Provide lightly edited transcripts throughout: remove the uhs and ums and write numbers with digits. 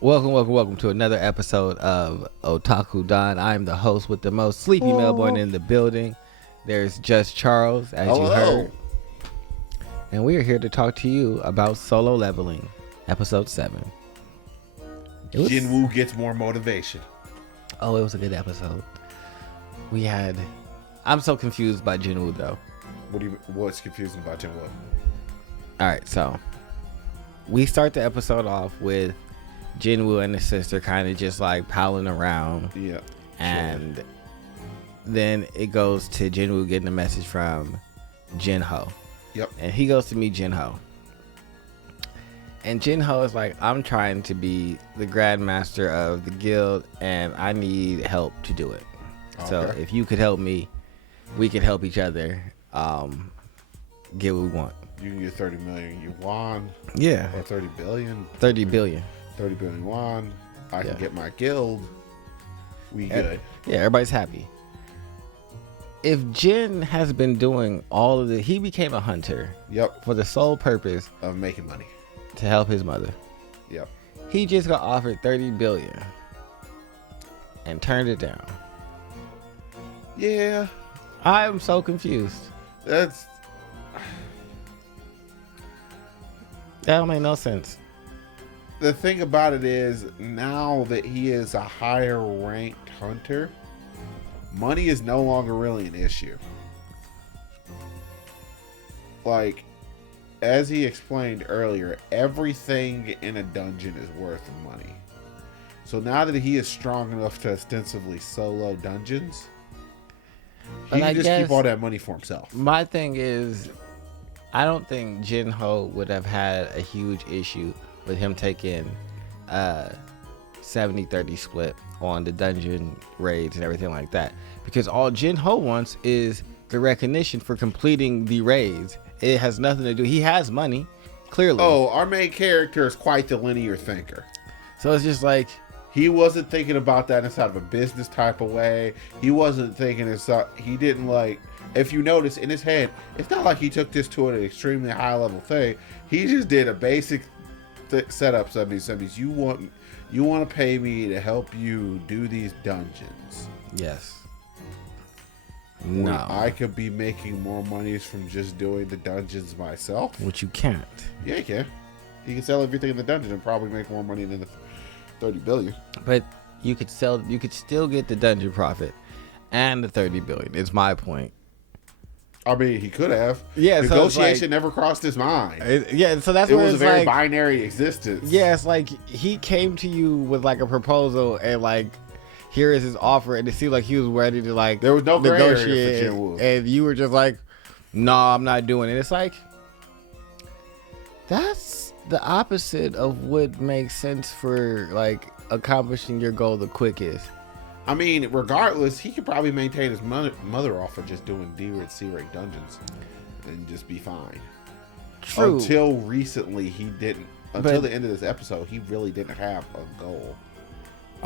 Welcome to another episode of Otaku Don. I'm the host with the most sleepy Melbourne in the building. There's just Charles, as you heard. And we are here to talk to you about Solo Leveling, episode 7. Jinwoo gets more motivation. Oh, it was a good episode. I'm so confused by Jinwoo, though. What's confusing about Jinwoo? Alright, so we start the episode off with Jinwoo and his sister kind of just like palling around. Yeah. And then it goes to Jinwoo getting a message from Jinho. Yep. And he goes to meet Jinho. And Jinho is like, I'm trying to be the Grandmaster of the guild and I need help to do it. Okay. So if you could help me, we could help each other get what we want. You can get 30 million yuan. Yeah. Or 30 billion. 30 billion. 30 billion yuan. I can get my guild. We good. Yeah, everybody's happy. If Jin has been doing all of he became a hunter. Yep. For the sole purpose of making money. To help his mother. Yep. He just got offered 30 billion. And turned it down. Yeah. I'm so confused. That don't make no sense. The thing about it is, now that he is a higher ranked hunter, money is no longer really an issue. Like, as he explained earlier, everything in a dungeon is worth money. So now that he is strong enough to ostensibly solo dungeons, he can just keep all that money for himself. My thing is, I don't think Jinho would have had a huge issue with him taking 70-30 split on the dungeon raids and everything like that. Because all Jinho wants is the recognition for completing the raids. It has nothing to do. He has money, clearly. Oh, our main character is quite the linear thinker. So it's just like, he wasn't thinking about that inside of a business type of way. He wasn't thinking inside. He didn't like. If you notice in his head, it's not like he took this to an extremely high level thing. He just did a basic setup. 70s. You want to pay me to help you do these dungeons? Yes. No. I could be making more monies from just doing the dungeons myself. Which you can't. Yeah, you can. You can sell everything in the dungeon and probably make more money than the 30 billion. But you could still get the dungeon profit and the 30 billion. It's my point. I mean, he could have. Yeah, negotiation so never crossed his mind. So that's it where was it's a very like, binary existence. Yeah, it's like he came to you with like a proposal and like, here is his offer, and it seemed like he was ready to like there was no negotiate, and you were just like, no, I'm not doing it. It's like, that's the opposite of what makes sense for like accomplishing your goal the quickest. I mean, regardless, he could probably maintain his mother off of just doing D-rate, C-rate dungeons and just be fine. True. Until recently, he didn't. Until the end of this episode, he really didn't have a goal.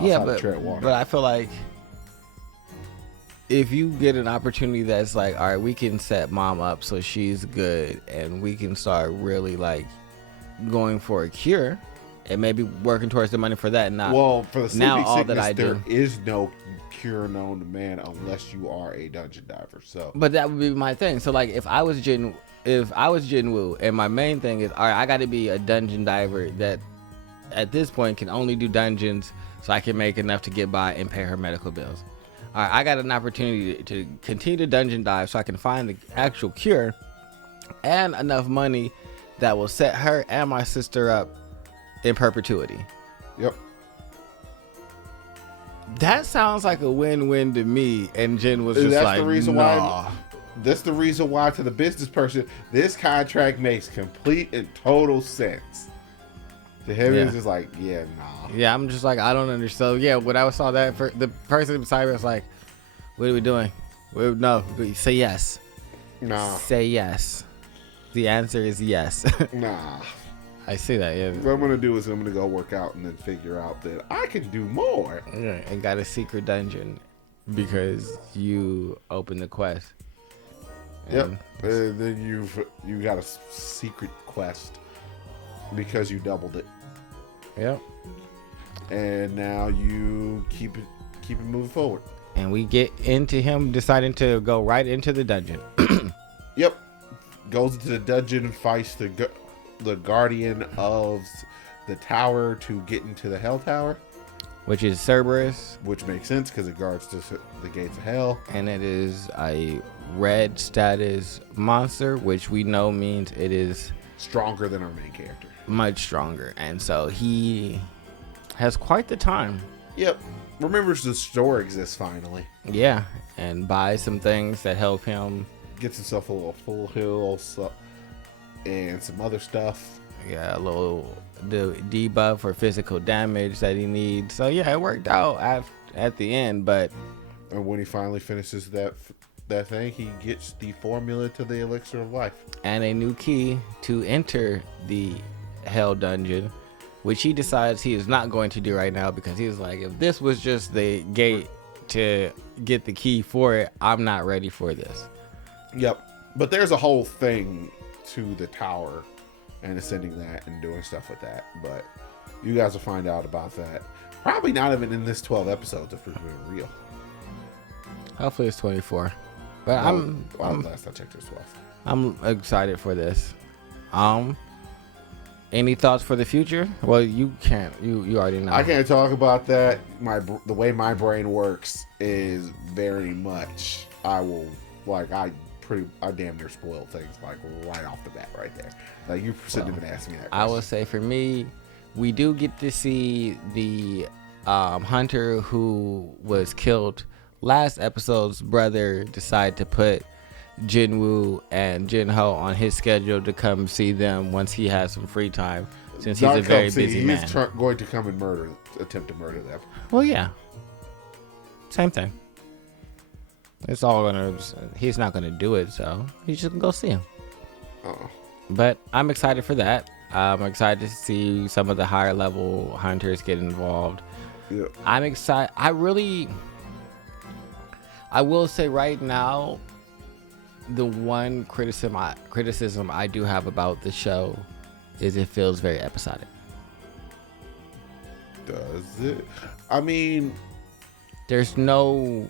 Yeah, but I feel like if you get an opportunity that's like, all right, we can set mom up so she's good and we can start really like going for a cure and maybe working towards the money for that. For the sleeping sickness, there is no cure known to man unless you are a dungeon diver. So, but that would be my thing. So like, if I was Jinwoo, and my main thing is, all right, I got to be a dungeon diver that at this point can only do dungeons so I can make enough to get by and pay her medical bills. All right, I got an opportunity to continue to dungeon dive so I can find the actual cure and enough money that will set her and my sister up in perpetuity. Yep. That sounds like a win-win to me. And Jin was just that's the reason why. That's the reason why, to the business person, this contract makes complete and total sense. To him, it's just like, yeah, nah. Yeah, I'm just like, I don't understand. So yeah, when I saw that, the person beside me was like, "What are we doing? No, say yes." Nah. Say yes. The answer is yes. Nah. I see that. Yeah. What I'm gonna do is I'm gonna go work out and then figure out that I can do more. Yeah, and got a secret dungeon because you opened the quest. Yep. Then you got a secret quest because you doubled it. Yep. and now you keep it moving forward. And we get into him deciding to go right into the dungeon. Yep, goes into the dungeon, fights the guardian of the tower to get into the Hell Tower, Which is Cerberus. which makes sense because it guards the gates of hell. And it is a red status monster, which we know means it is Stronger than our main character. much stronger. And so he has quite the time. Yep, remembers the store exists finally. Yeah. And buys some things that help him. Gets himself a little full heal and some other stuff. Yeah, a little debuff for physical damage that he needs. So yeah, it worked out at the end. But And when he finally finishes that thing, he gets the formula to the elixir of life. and a new key to enter the Hell Dungeon, which he decides he is not going to do right now because he's like, if this was just the gate to get the key for it, I'm not ready for this. Yep. But there's a whole thing to the tower and ascending that and doing stuff with that. But you guys will find out about that. Probably not even in this 12 episodes if we're being real. Hopefully it's 24. But I'm last I checked, it was 12. I'm excited for this. Any thoughts for the future? Well, you can't. You already know. I can't talk about that. The way my brain works is very much. I damn near spoil things like right off the bat, right there. Like you shouldn't even ask me that question. I will say for me, we do get to see the hunter who was killed last episode's brother decide to put Jinwoo and Jinho on his schedule to come see them once he has some free time, since he's a very busy man. He's going to come and attempt to murder them. Well, yeah, same thing. It's all he's not gonna do it, so he's just gonna go see him. But I'm excited for that. I'm excited to see some of the higher level hunters get involved. Yeah. I'm excited. I will say right now, the one criticism I do have about the show is it feels very episodic. Does it? I mean, there's no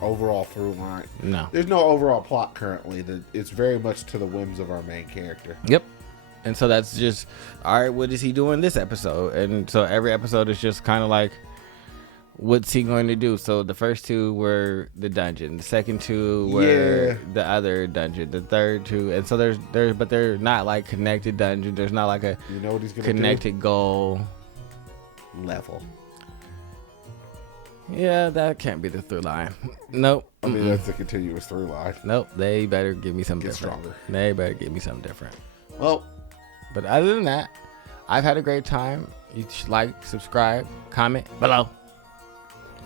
overall through line. No. There's no overall plot currently. It's very much to the whims of our main character. Yep. And so that's just, all right, what is he doing this episode? And so every episode is just kind of like, what's he going to do? So the first two were the dungeon. The second two were the other dungeon. The third two. And so but they're not like connected dungeons. There's not like a what he's gonna connected goal. Level. Yeah, that can't be the through line. Nope. I mean, that's the continuous through line. Nope. They better give me something different. Stronger. They better give me something different. Well, but other than that, I've had a great time. You should like, subscribe, comment below.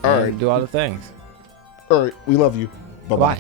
All right. Do all the things. All right. We love you. Bye-bye. Bye.